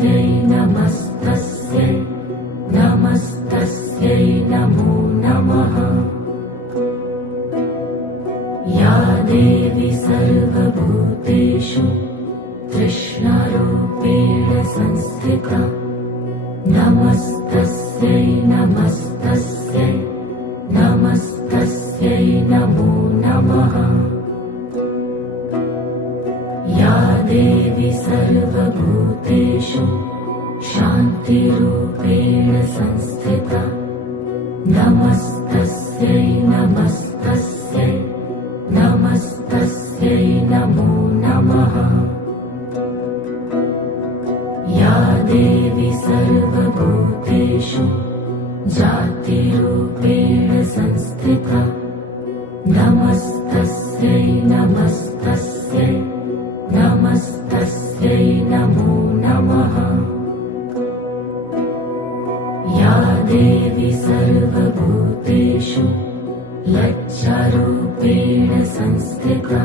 नमस्तस्यै नमस्तस्यै नमस्तस्यै नमो नमः। या देवी सर्वभूतेषु कृष्णरूपेण संस्थिता नमस्तस्यै नमस्तस्यै नमस्तस्यै नमो नमः। या देवी सर्वभूतेषु शान्तिरूपेण संस्थिता नमस्तस्यै नमस्तस्यै नमस्तस्यै नमो नमः। या देवी सर्वभूतेषु जातिरूपेण संस्थिता नमस्तस्यै नमस्तस्यै नमस्तस्यै नमो नमः। या देवी सर्वभूतेषु लज्जारूपेण संस्थिता